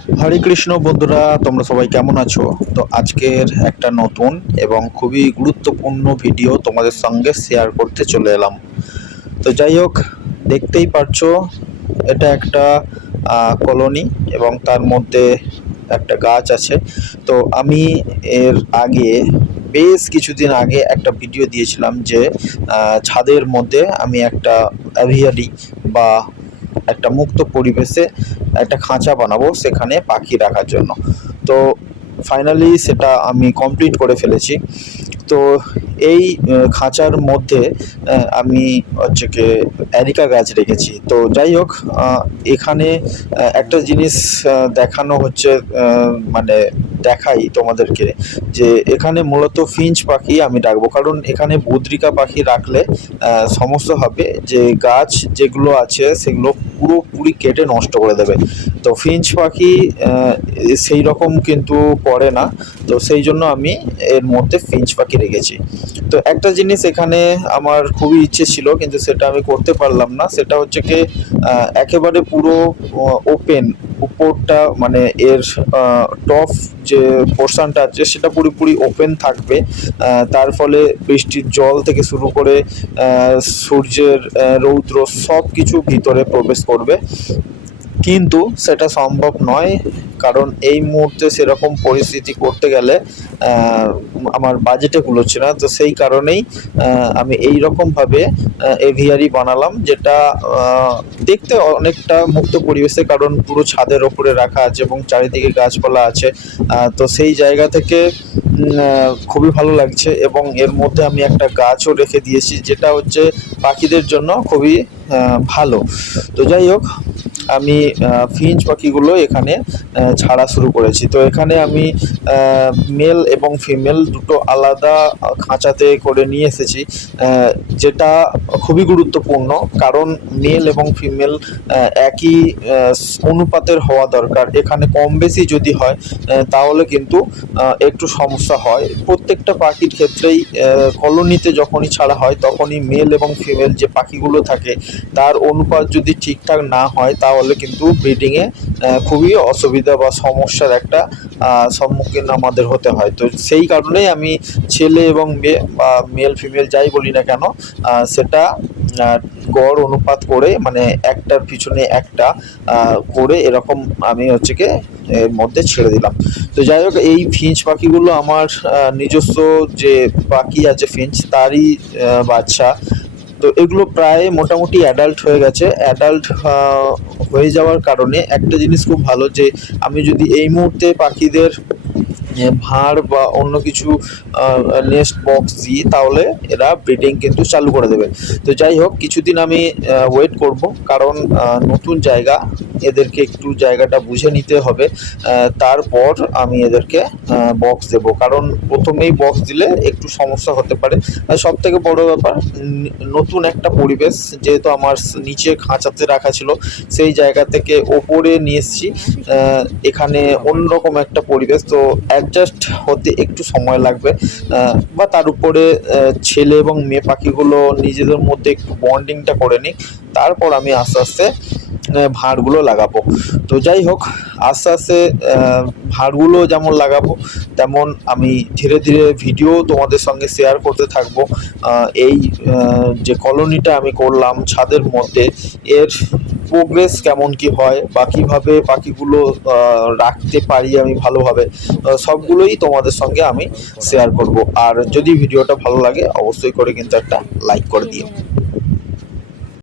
হরে কৃষ্ণ বন্ধুরা, তোমরা সবাই কেমন আছো? তো আজকের একটা নতুন এবং খুবই গুরুত্বপূর্ণ ভিডিও তোমাদের সঙ্গে শেয়ার করতে চলে এলাম। তো যাই হোক, দেখতেই পারছো এটা একটা কলোনি এবং তার মধ্যে একটা গাছ আছে। তো আমি এর আগে বেশ কিছুদিন আগে একটা ভিডিও দিয়েছিলাম যে ছাদের মধ্যে আমি একটা অ্যাভিয়ারি বা একটা মুক্ত পরিবেশে একটা খাঁচা বানাবো সেখানে পাখি রাখার জন্য। তো ফাইনালি সেটা আমি কমপ্লিট করে ফেলেছি। তো এই খাঁচার মধ্যে আমি হচ্ছে কি অ্যারিকা গাছ রেখেছি। তো যাই হোক, এখানে একটা জিনিস দেখানো হচ্ছে, মানে দেখাই তোমাদেরকে যে এখানে মূলত ফিঞ্চ পাখি আমি রাখবো, কারণ এখানে বদ্রিকা পাখি রাখলে সমস্যা হবে যে গাছ যেগুলো আছে সেগুলো পুরোপুরি কেটে নষ্ট করে দেবে। তো ফিঞ্চ পাখি সেই রকম কিন্তু করে না। তো সেই জন্য আমি এর মধ্যে ফিঞ্চ পাখি রেখেছি। তো একটা জিনিস এখানে আমার খুবই ইচ্ছে ছিল, কিন্তু সেটা আমি করতে পারলাম না। সেটা হচ্ছে কি একেবারে পুরো ওপেন উপরটা, মানে এর টপ যে পোর্শনটা আছে সেটা পুরোপুরি ওপেন থাকবে। তার ফলে বৃষ্টির জল থেকে শুরু করে সূর্যের রৌদ্র সব কিছু ভিতরে প্রবেশ করবে, কিন্তু সেটা সম্ভব নয়। কারণ এই মুহূর্তে সেরকম পরিস্থিতি করতে গেলে আমার বাজেটে কুলোচ্ছে না। তো সেই কারণেই আমি এই রকমভাবে এভিয়ারি বানালাম, যেটা দেখতে অনেকটা মুক্ত পরিবেশে, কারণ পুরো ছাদের ওপরে রাখা আছে এবং চারিদিকে গাছপালা আছে। তো সেই জায়গা থেকে খুবই ভালো লাগছে। এবং এর মধ্যে আমি একটা গাছও রেখে দিয়েছি, যেটা হচ্ছে পাখিদের জন্য খুবই ভালো। তো যাই হোক, আমি ফিঞ্চ পাখিগুলো এখানে ছাড়া শুরু করেছি। তো এখানে আমি মেল এবং ফিমেল দুটো আলাদা খাঁচাতে করে নিয়ে এসেছি, যেটা খুবই গুরুত্বপূর্ণ। কারণ মেল এবং ফিমেল একই অনুপাতের হওয়া দরকার। এখানে কম বেশি যদি হয় তাহলে কিন্তু একটু সমস্যা হয়। প্রত্যেকটা পাখির ক্ষেত্রেই কলোনিতে যখনই ছাড়া হয় তখনই মেল এবং ফিমেল যে পাখিগুলো থাকে তার অনুপাত যদি ঠিকঠাক না হয় তাহলে কিন্তু ব্রিডিংয়ে খুবই অসুবিধা বা সমস্যার একটা সম্মুখীন আমাদের হতে হয়। তো সেই কারণেই আমি ছেলে এবং মেয়ে বা মেল ফিমেল যাই বলি না কেন, সেটা গড় অনুপাত করে, মানে একটার পিছনে একটা করে এরকম আমি হচ্ছে কি এর মধ্যে ছেড়ে দিলাম। তো যাই হোক, এই ফিঞ্চ পাখিগুলো আমার নিজস্ব যে পাখি আছে ফিঞ্চ তারই বাচ্চা। তো এগুলো প্রায় মোটামুটি অ্যাডাল্ট হয়ে গেছে। অ্যাডাল্ট হয়ে যাওয়ার কারণে একটা জিনিস খুব ভালো, যে আমি যদি এই মুহূর্তে পাখিদের ভাঁড় বা অন্য কিছু নেস্ট বক্স দিই তাহলে এরা ব্রিডিং কিন্তু চালু করে দেবে। তো যাই হোক, কিছুদিন আমি ওয়েট করব, কারণ নতুন জায়গা, এদেরকে একটু জায়গাটা বুঝে নিতে হবে। তারপর আমি এদেরকে বক্স দেব, কারণ প্রথমেই বক্স দিলে একটু সমস্যা হতে পারে। আর সব থেকে বড় ব্যাপার, নতুন একটা পরিবেশ, যেহেতু আমার নিচে খাঁচাতে রাখা ছিল সেই জায়গা থেকে ওপরে নিয়ে এসেছি, এখানে অন্যরকম একটা পরিবেশ। তো অ্যাডজাস্ট হতে একটু সময় লাগবে, বা তার উপরে ছেলে এবং মেয়ে পাখিগুলো নিজেদের মধ্যে একটু বন্ডিংটা করে নিই, তারপর আমি আস্তে আস্তে ভাঁড়গুলো লাগাবো। তো যাই হোক, আস্তে আস্তে ভাঁড়গুলো যেমন লাগাবো তেমন আমি ধীরে ধীরে ভিডিও তোমাদের সঙ্গে শেয়ার করতে থাকবো। এই যে কলোনিটা আমি করলাম ছাদের মধ্যে, এর প্রোগ্রেস কেমন কি হয় বা কীভাবে পাখিগুলো রাখতে পারি আমি ভালোভাবে, সবগুলোই তোমাদের সঙ্গে আমি শেয়ার করব। আর যদি ভিডিওটা ভালো লাগে অবশ্যই করে কিন্তু একটা লাইক করে দিও।